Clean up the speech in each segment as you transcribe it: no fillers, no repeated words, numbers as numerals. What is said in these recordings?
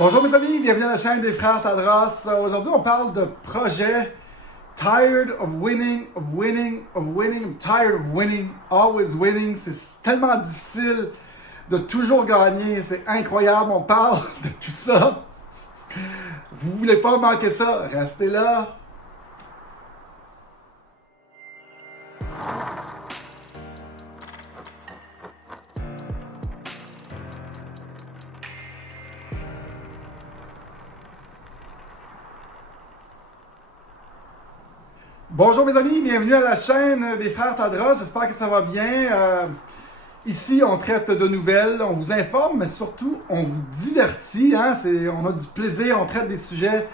Bonjour mes amis, bienvenue à la chaîne des frères Tadros. Aujourd'hui, on parle de projet Tired of winning, I'm tired of winning, always winning. C'est tellement difficile de toujours gagner, c'est incroyable, on parle de tout ça. Vous voulez pas manquer ça, restez là. Bonjour mes amis, bienvenue à la chaîne des frères Tadros, j'espère que ça va bien. Ici, on traite de nouvelles, on vous informe, mais surtout, on vous divertit. On a du plaisir, on traite des sujets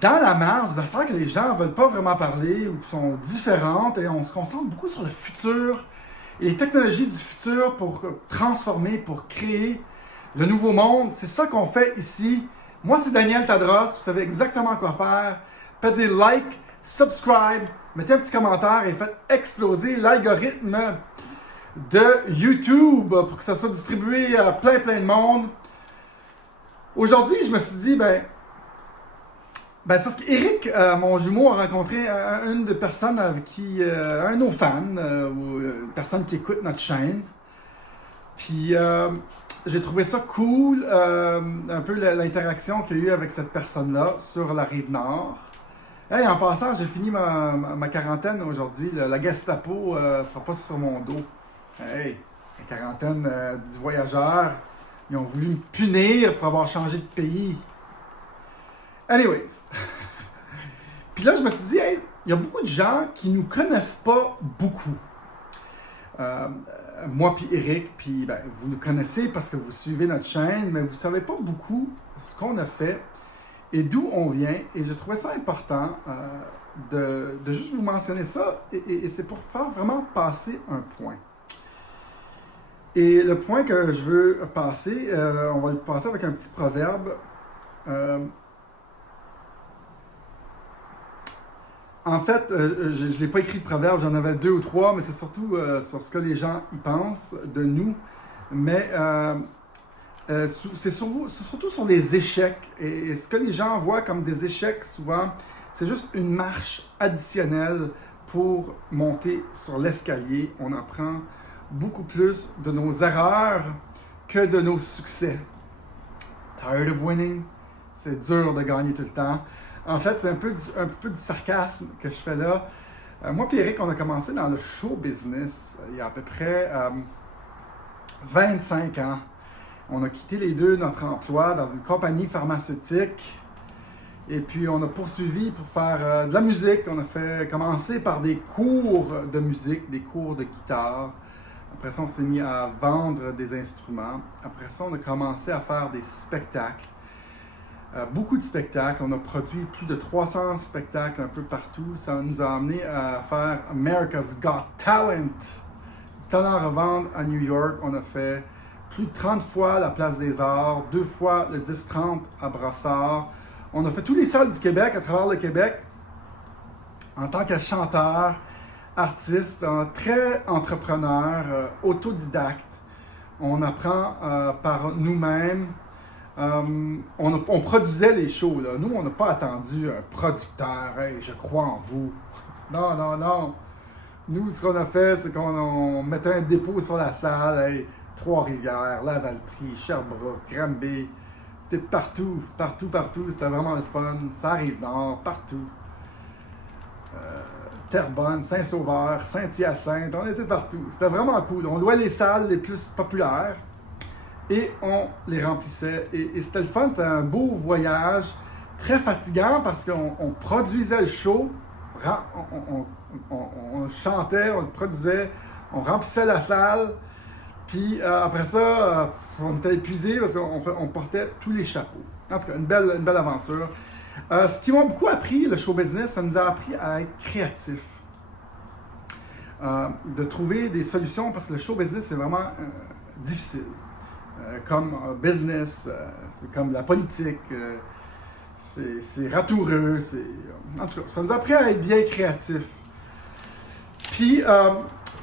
dans la marge, des affaires que les gens ne veulent pas vraiment parler ou qui sont différentes, et on se concentre beaucoup sur le futur et les technologies du futur pour transformer, pour créer le nouveau monde. C'est ça qu'on fait ici. Moi, c'est Daniel Tadros, vous savez exactement quoi faire. Faites des likes, subscribe, mettez un petit commentaire et faites exploser l'algorithme de YouTube pour que ça soit distribué à plein de monde. Aujourd'hui, je me suis dit, c'est parce qu'Éric, mon jumeau, a rencontré une des personnes avec qui, un de nos fans, ou une personne qui écoute notre chaîne. Puis, j'ai trouvé ça cool, un peu l'interaction qu'il y a eu avec cette personne-là sur la Rive-Nord. Hey, en passant, j'ai fini ma quarantaine aujourd'hui. La Gestapo ne sera pas sur mon dos. Hey, la quarantaine du voyageur. Ils ont voulu me punir pour avoir changé de pays. Anyways. Puis là, je me suis dit, hey, il y a beaucoup de gens qui ne nous connaissent pas beaucoup. Moi puis Éric, puis vous nous connaissez parce que vous suivez notre chaîne, mais vous ne savez pas beaucoup ce qu'on a fait et d'où on vient. Et je trouvais ça important de juste vous mentionner ça. Et c'est pour faire vraiment passer un point. Et le point que je veux passer, on va le passer avec un petit proverbe. En fait, je ne l'ai pas écrit de proverbe, j'en avais 2 ou 3, mais c'est surtout sur ce que les gens y pensent de nous. Mais c'est surtout sur les échecs. Et ce que les gens voient comme des échecs, souvent, c'est juste une marche additionnelle pour monter sur l'escalier. On apprend beaucoup plus de nos erreurs que de nos succès. Tired of winning, c'est dur de gagner tout le temps. En fait, c'est un petit peu du sarcasme que je fais là. Moi et Éric, on a commencé dans le show business il y a à peu près 25 ans. On a quitté les deux notre emploi dans une compagnie pharmaceutique. Et puis, on a poursuivi pour faire de la musique. On a commencé par des cours de musique, des cours de guitare. Après ça, on s'est mis à vendre des instruments. Après ça, on a commencé à faire des spectacles. Beaucoup de spectacles. On a produit plus de 300 spectacles un peu partout. Ça nous a amené à faire America's Got Talent. Du talent à revendre à New York. On a fait plus de 30 fois la Place des Arts, 2 fois le 10-30 à Brossard. On a fait tous les salles du Québec, à travers le Québec, en tant que chanteur, artiste, très entrepreneur, autodidacte. On apprend par nous-mêmes. On produisait les shows, là. Nous, on n'a pas attendu un producteur. Hey, je crois en vous. Non. Nous, ce qu'on a fait, c'est qu'on mettait un dépôt sur la salle. Hey, Trois-Rivières, Lavaltrie, Sherbrooke, Granby. C'était partout. C'était vraiment le fun. Ça arrive nord, partout. Terrebonne, Saint-Sauveur, Saint-Hyacinthe, on était partout. C'était vraiment cool. On louait les salles les plus populaires et on les remplissait. Et c'était le fun, c'était un beau voyage, très fatigant parce qu'on produisait le show, on chantait, on le produisait, on remplissait la salle. Puis après ça, on était épuisés parce qu'on portait tous les chapeaux. En tout cas, une belle aventure. Ce qui m'a beaucoup appris, le show business, ça nous a appris à être créatifs. De trouver des solutions parce que le show business, c'est vraiment difficile. Comme business, c'est comme la politique, c'est ratoureux. En tout cas, ça nous a appris à être bien créatifs. Puis,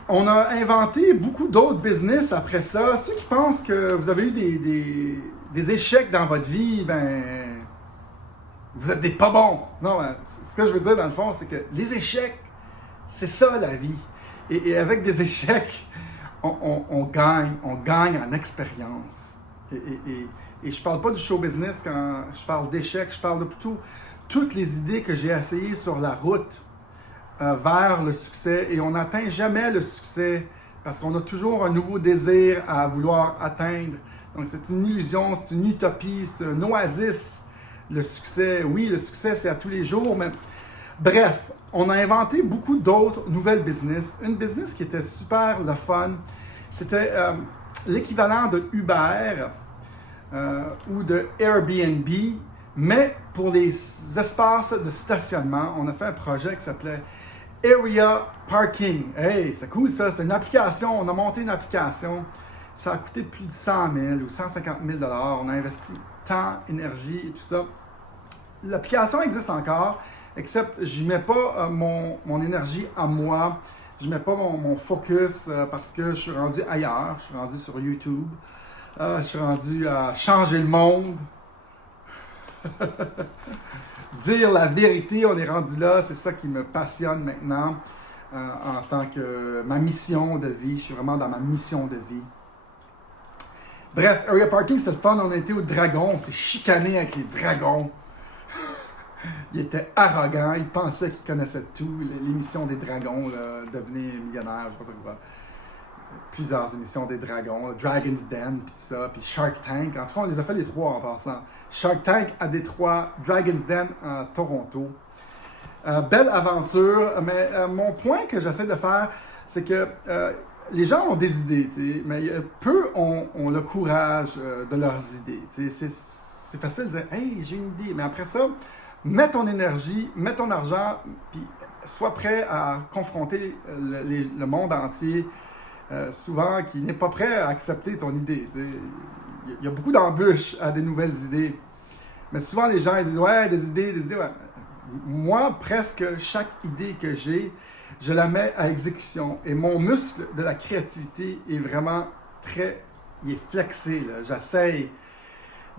on a inventé beaucoup d'autres business après ça. Ceux qui pensent que vous avez eu des échecs dans votre vie, ben, vous êtes des pas bons. Non, ce que je veux dire dans le fond, c'est que les échecs, c'est ça la vie. Et avec des échecs, on gagne en expérience. Et je parle pas du show business quand je parle d'échecs, je parle de plutôt toutes les idées que j'ai essayées sur la route vers le succès. Et on n'atteint jamais le succès parce qu'on a toujours un nouveau désir à vouloir atteindre. Donc c'est une illusion, c'est une utopie, c'est un oasis, le succès. Oui, le succès, c'est à tous les jours, mais bref, on a inventé beaucoup d'autres nouvelles business. Une business qui était super le fun, c'était l'équivalent de Uber ou de Airbnb, mais pour les espaces de stationnement. On a fait un projet qui s'appelait Area Parking. Hey, c'est cool ça, c'est une application, on a monté une application. Ça a coûté plus de 100 000 ou 150 000 $. On a investi temps, énergie et tout ça. L'application existe encore, except je n'y mets pas mon énergie à moi. Je ne mets pas mon focus parce que je suis rendu ailleurs. Je suis rendu sur YouTube. Je suis rendu à changer le monde. Dire la vérité, on est rendu là. C'est ça qui me passionne maintenant en tant que ma mission de vie. Je suis vraiment dans ma mission de vie. Bref, Area Parking, c'était le fun. On a été au Dragon. On s'est chicané avec les dragons. Il était arrogant. Il pensait qu'il connaissait tout. L'émission des dragons, là, devenir millionnaire, je sais pas quoi. Plusieurs émissions des dragons, Dragon's Den, puis tout ça, puis Shark Tank. En tout cas, on les a fait les trois en passant. Shark Tank à Détroit, Dragon's Den à Toronto. Belle aventure, mais mon point que j'essaie de faire, c'est que les gens ont des idées, mais peu ont le courage de leurs idées. C'est facile de dire « Hey, j'ai une idée », mais après ça, mets ton énergie, mets ton argent, puis sois prêt à confronter le monde entier, souvent qui n'est pas prêt à accepter ton idée. Il y a beaucoup d'embûches à des nouvelles idées. Mais souvent, les gens ils disent « Ouais, des idées, ouais. » Moi, presque chaque idée que j'ai, je la mets à exécution. Et mon muscle de la créativité est vraiment il est flexé. J'essaye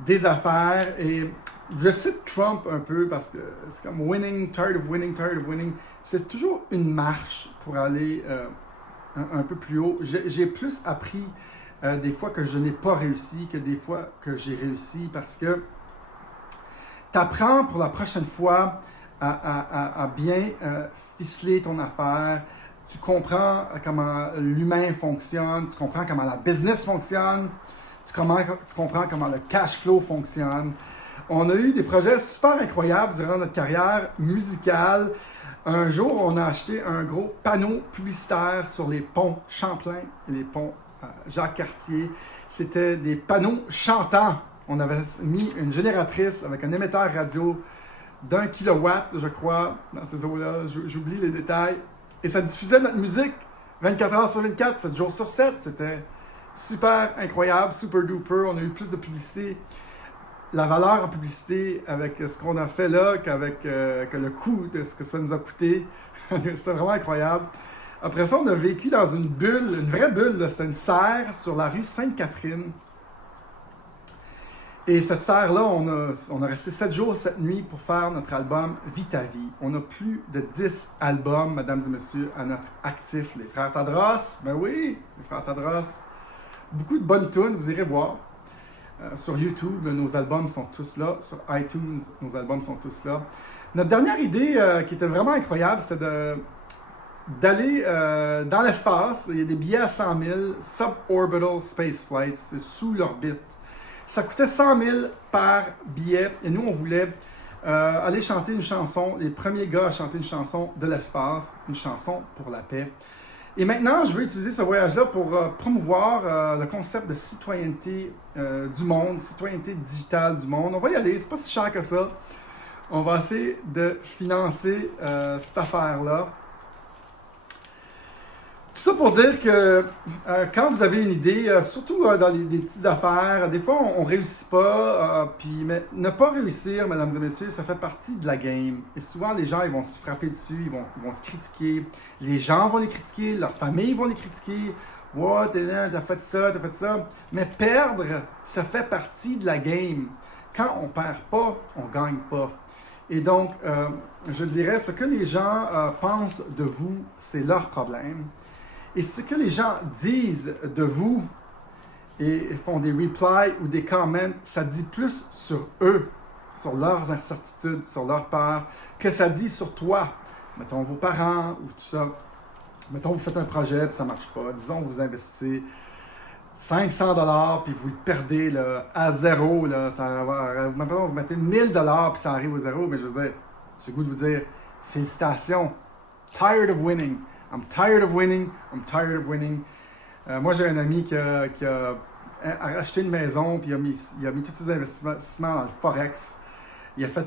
des affaires et je cite Trump un peu parce que c'est comme winning, tired of winning, tired of winning. C'est toujours une marche pour aller un peu plus haut. J'ai plus appris des fois que je n'ai pas réussi que des fois que j'ai réussi parce que tu apprends pour la prochaine fois à bien ficeler ton affaire. Tu comprends comment l'humain fonctionne, tu comprends comment la business fonctionne, tu comprends comment le cash flow fonctionne. On a eu des projets super incroyables durant notre carrière musicale. Un jour, on a acheté un gros panneau publicitaire sur les ponts Champlain et les ponts Jacques-Cartier. C'était des panneaux chantants. On avait mis une génératrice avec un émetteur radio d'1 kilowatt, je crois, dans ces eaux-là. J'oublie les détails. Et ça diffusait notre musique 24 heures sur 24, 7 jours sur 7. C'était super incroyable, super duper. On a eu plus de publicité. La valeur en publicité avec ce qu'on a fait là que le coût de ce que ça nous a coûté. C'était vraiment incroyable. Après ça, on a vécu dans une bulle, une vraie bulle. Là. C'était une serre sur la rue Sainte-Catherine. Et cette serre-là, on a resté 7 jours, 7 nuits pour faire notre album « Vis ta vie ». On a plus de 10 albums, mesdames et messieurs, à notre actif. Les Frères Tadros, ben oui, les Frères Tadros. Beaucoup de bonnes tunes, vous irez voir. Sur YouTube, nos albums sont tous là. Sur iTunes, nos albums sont tous là. Notre dernière idée qui était vraiment incroyable, c'était d'aller dans l'espace. Il y a des billets à 100 000, Suborbital Space Flights, c'est sous l'orbite. Ça coûtait 100 000 par billet et nous, on voulait aller chanter une chanson, les premiers gars à chanter une chanson de l'espace, une chanson pour la paix. Et maintenant, je veux utiliser ce voyage-là pour promouvoir le concept de citoyenneté du monde, citoyenneté digitale du monde. On va y aller, c'est pas si cher que ça. On va essayer de financer cette affaire-là. Tout ça pour dire que quand vous avez une idée, surtout dans des petites affaires, des fois on réussit pas, mais ne pas réussir, mesdames et messieurs, ça fait partie de la game. Et souvent les gens ils vont se frapper dessus, ils vont se critiquer, les gens vont les critiquer, leurs familles vont les critiquer, Ouais, t'as fait ça, t'as fait ça. Mais perdre, ça fait partie de la game. Quand on perd pas, on gagne pas. Et donc, je dirais, ce que les gens pensent de vous, c'est leur problème. Et ce que les gens disent de vous et font des replies ou des comments, ça dit plus sur eux, sur leurs incertitudes, sur leur peur, que ça dit sur toi. Mettons vos parents ou tout ça. Mettons vous faites un projet et ça ne marche pas. Disons vous investissez 500$ puis vous le perdez là, à zéro. Là, ça va, maintenant vous mettez 1000$ puis ça arrive au zéro. Mais je veux dire, j'ai le goût de vous dire félicitations. Tired of winning. I'm tired of winning. I'm tired of winning. Moi, j'ai un ami qui a acheté une maison puis il a mis tous ses investissements dans le Forex. Il a fait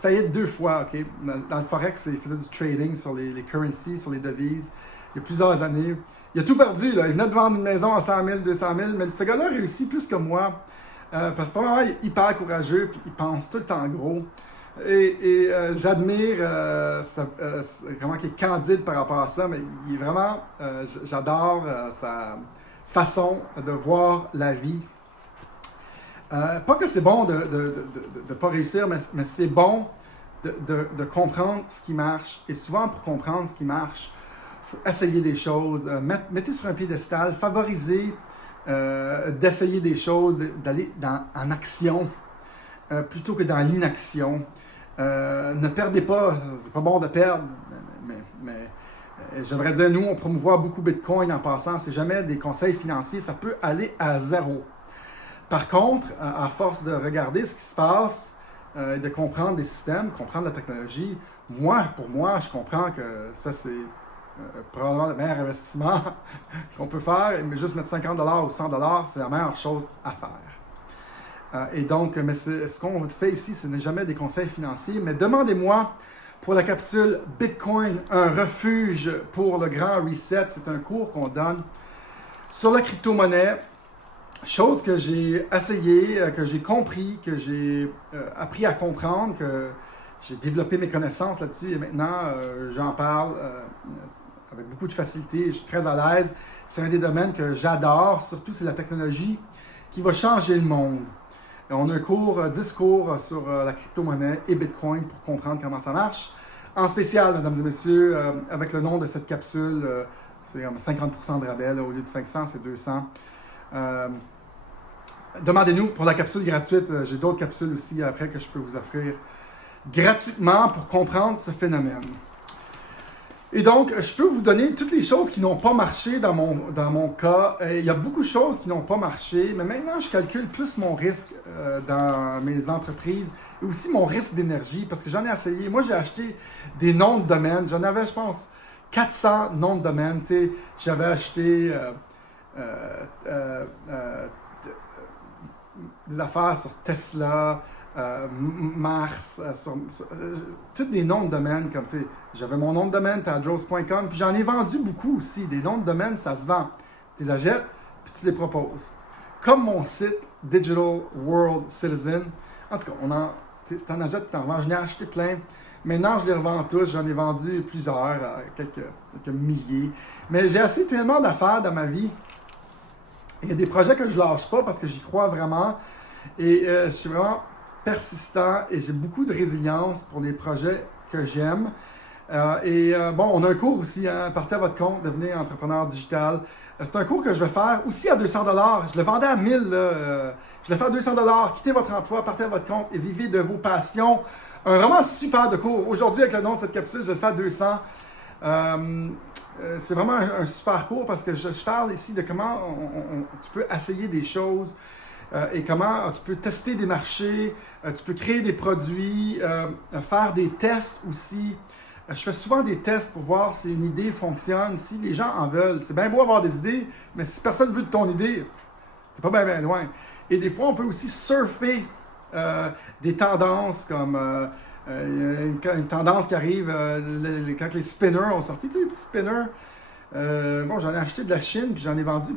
faillite 2 fois, OK? Dans le Forex, il faisait du trading sur les currencies, sur les devises, il y a plusieurs années. Il a tout perdu, là. Il venait de vendre une maison à 100 000, 200 000, mais ce gars-là réussit plus que moi. Parce que probablement, il est hyper courageux, puis il pense tout le temps gros. Et j'admire comment il est candide par rapport à ça, mais il est vraiment... j'adore sa façon de voir la vie. Pas que c'est bon de ne pas réussir, mais c'est bon de comprendre ce qui marche. Et souvent, pour comprendre ce qui marche, il faut essayer des choses, mettez sur un piédestal, favoriser d'essayer des choses, d'aller en action plutôt que dans l'inaction. Ne perdez pas, c'est pas bon de perdre, mais j'aimerais dire, nous, on promouvoit beaucoup Bitcoin en passant, c'est jamais des conseils financiers, ça peut aller à zéro. Par contre, à force de regarder ce qui se passe, de comprendre des systèmes, comprendre la technologie, pour moi, je comprends que ça, c'est probablement le meilleur investissement qu'on peut faire. Mais juste mettre 50$ ou 100$, c'est la meilleure chose à faire. Et donc, mais ce qu'on fait ici, ce n'est jamais des conseils financiers, mais demandez-moi pour la capsule Bitcoin, un refuge pour le grand reset. C'est un cours qu'on donne sur la crypto-monnaie. Chose que j'ai essayé, que j'ai compris, que j'ai appris à comprendre, que j'ai développé mes connaissances là-dessus et maintenant j'en parle avec beaucoup de facilité, je suis très à l'aise. C'est un des domaines que j'adore, surtout c'est la technologie qui va changer le monde. Et on a un cours, 10 cours sur la crypto-monnaie et Bitcoin pour comprendre comment ça marche. En spécial, mesdames et messieurs, avec le nom de cette capsule, c'est 50% de rabais, là, au lieu de 500, c'est 200. Demandez-nous pour la capsule gratuite. J'ai d'autres capsules aussi après que je peux vous offrir gratuitement pour comprendre ce phénomène. Et donc, je peux vous donner toutes les choses qui n'ont pas marché dans mon cas. Il y a beaucoup de choses qui n'ont pas marché, mais maintenant, je calcule plus mon risque dans mes entreprises et aussi mon risque d'énergie parce que j'en ai essayé. Moi, j'ai acheté des noms de domaine. J'en avais, je pense, 400 noms de domaine. Tu sais, j'avais acheté des affaires sur Tesla, Mars, tous des noms de domaine comme tu sais, j'avais mon nom de domaine, tadros.com, puis j'en ai vendu beaucoup aussi. Des noms de domaine, ça se vend. Tu les achètes, puis tu les proposes. Comme mon site Digital World Citizen. En tout cas, t'en achètes, t'en revends. Je n'ai acheté plein. Maintenant, je les revends tous. J'en ai vendu plusieurs, quelques milliers. Mais j'ai assez tellement d'affaires dans ma vie. Il y a des projets que je ne lâche pas parce que j'y crois vraiment. Et je suis vraiment persistant et j'ai beaucoup de résilience pour les projets que j'aime. Bon, on a un cours aussi, hein, partez à votre compte, devenez entrepreneur digital. C'est un cours que je vais faire aussi à 200$. Je le vendais à 1000$. Je le fais à 200$. Quittez votre emploi, partez à votre compte et vivez de vos passions. Un vraiment super de cours. Aujourd'hui, avec le nom de cette capsule, je le fais à 200$. C'est vraiment un super cours parce que je parle ici de comment tu peux essayer des choses et comment tu peux tester des marchés, tu peux créer des produits, faire des tests aussi. Je fais souvent des tests pour voir si une idée fonctionne, si les gens en veulent. C'est bien beau avoir des idées, mais si personne veut de ton idée, t'es pas bien loin. Et des fois, on peut aussi surfer des tendances comme... une tendance qui arrive quand les spinners ont sorti, tu sais, les petits spinners. Bon, j'en ai acheté de la Chine, puis j'en ai vendu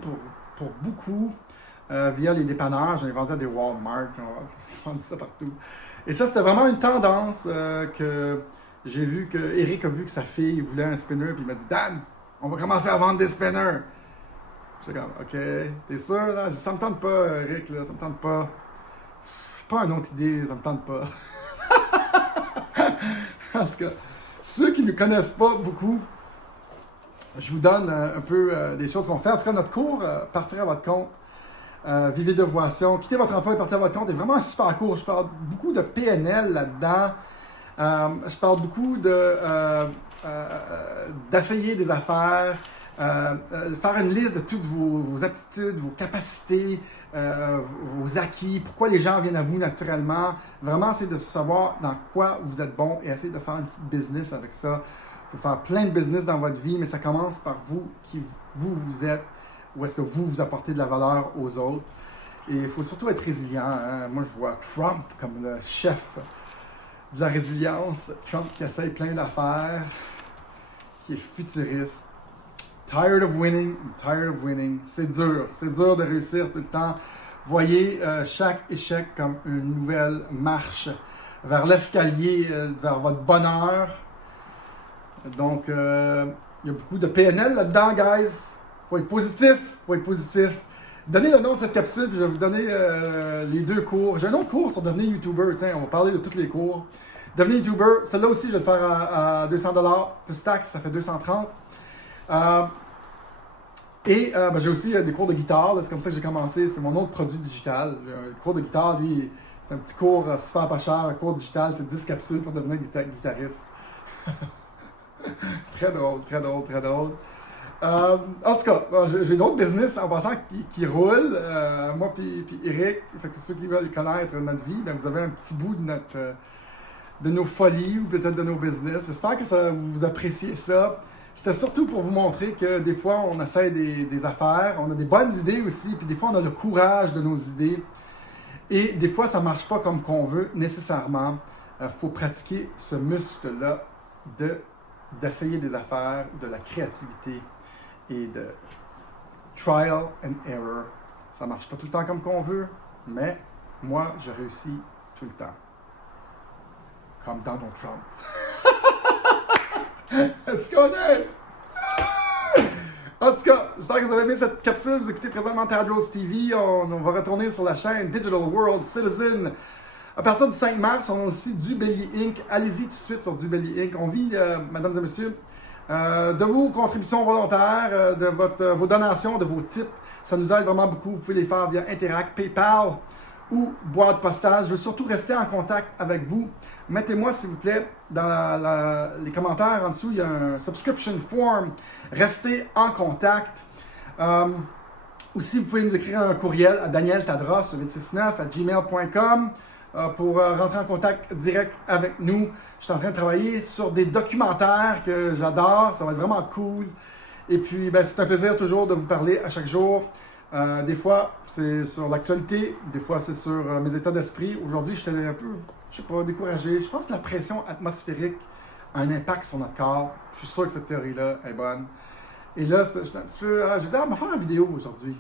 pour beaucoup via les dépanneurs. J'en ai vendu à des Walmart, j'ai vendu ça partout. Et ça, c'était vraiment une tendance que j'ai vu que Eric a vu que sa fille voulait un spinner, puis il m'a dit « Dan, on va commencer à vendre des spinners. » J'étais comme, OK, t'es sûr, là? Ça me tente pas, Rick, là, ça me tente pas. C'est pas une autre idée, ça me tente pas. En tout cas, ceux qui ne connaissent pas beaucoup, je vous donne un peu des choses qu'on fait. En tout cas, notre cours, Partir à votre compte, vivez de vos passions, quittez votre emploi et partez à votre compte, est vraiment un super cours. Je parle beaucoup de PNL là-dedans. Je parle beaucoup d'essayer des affaires, faire une liste de toutes vos aptitudes, vos capacités, vos acquis, pourquoi les gens viennent à vous naturellement. Vraiment, c'est de savoir dans quoi vous êtes bon et essayer de faire une petite business avec ça. Vous pouvez faire plein de business dans votre vie, mais ça commence par vous, qui vous êtes, où est-ce que vous apportez de la valeur aux autres. Et il faut surtout être résilient. Hein? Moi, je vois Trump comme le chef de la résilience. Trump qui essaye plein d'affaires, qui est futuriste. Tired of winning, I'm tired of winning. C'est dur de réussir tout le temps. Voyez chaque échec comme une nouvelle marche vers l'escalier, vers votre bonheur. Donc, il y a beaucoup de PNL là-dedans, guys. Faut être positif. Donnez le nom de cette capsule, puis je vais vous donner les deux cours. J'ai un autre cours sur devenir YouTuber. Tiens, on va parler de tous les cours. Devenir YouTuber, celle-là aussi, je vais le faire à 200$, plus taxe, ça fait 230$. J'ai aussi des cours de guitare, c'est comme ça que j'ai commencé, c'est mon autre produit digital. Le cours de guitare, lui, c'est un petit cours super pas cher, un cours digital, c'est 10 capsules pour devenir guitariste. Très drôle. En tout cas, j'ai d'autres business en passant qui roulent, moi puis Eric, fait que ceux qui veulent connaître notre vie, ben vous avez un petit bout de nos folies ou peut-être de nos business. J'espère que vous appréciez ça. C'était surtout pour vous montrer que des fois, on essaie des affaires, on a des bonnes idées aussi, puis des fois, on a le courage de nos idées. Et des fois, ça ne marche pas comme qu'on veut nécessairement. Il faut pratiquer ce muscle-là d'essayer des affaires, de la créativité et de trial and error. Ça ne marche pas tout le temps comme qu'on veut, mais moi, je réussis tout le temps. Comme Donald Trump. Est-ce qu'on est? En tout cas, j'espère que vous avez aimé cette capsule. Vous écoutez présentement Tadros TV. On va retourner sur la chaîne Digital World Citizen. À partir du 5 mars, on a aussi Dubelly Inc. Allez-y tout de suite sur Dubelly Inc. On vit, mesdames et messieurs, de vos contributions volontaires, de vos donations, de vos tips. Ça nous aide vraiment beaucoup. Vous pouvez les faire via Interact, PayPal ou boîte postale. Je veux surtout rester en contact avec vous. Mettez-moi, s'il vous plaît, dans les commentaires en dessous, il y a un subscription form. Restez en contact. Aussi, vous pouvez nous écrire un courriel à danieltadros869@gmail.com pour rentrer en contact direct avec nous. Je suis en train de travailler sur des documentaires que j'adore. Ça va être vraiment cool. Et puis, c'est un plaisir toujours de vous parler à chaque jour. Des fois, c'est sur l'actualité. Des fois, c'est sur mes états d'esprit. Aujourd'hui, j'étais un peu, découragé. Je pense que la pression atmosphérique a un impact sur notre corps. Je suis sûr que cette théorie-là est bonne. Et là, j'étais un petit peu... je disais, on va faire une vidéo aujourd'hui.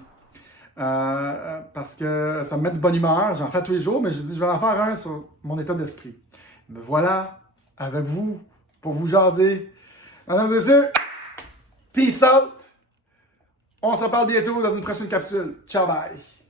Parce que ça me met de bonne humeur. J'en fais tous les jours, mais je dis, je vais en faire un sur mon état d'esprit. Me voilà avec vous pour vous jaser. Mesdames et messieurs, peace out! On se reparle bientôt dans une prochaine capsule. Ciao, bye!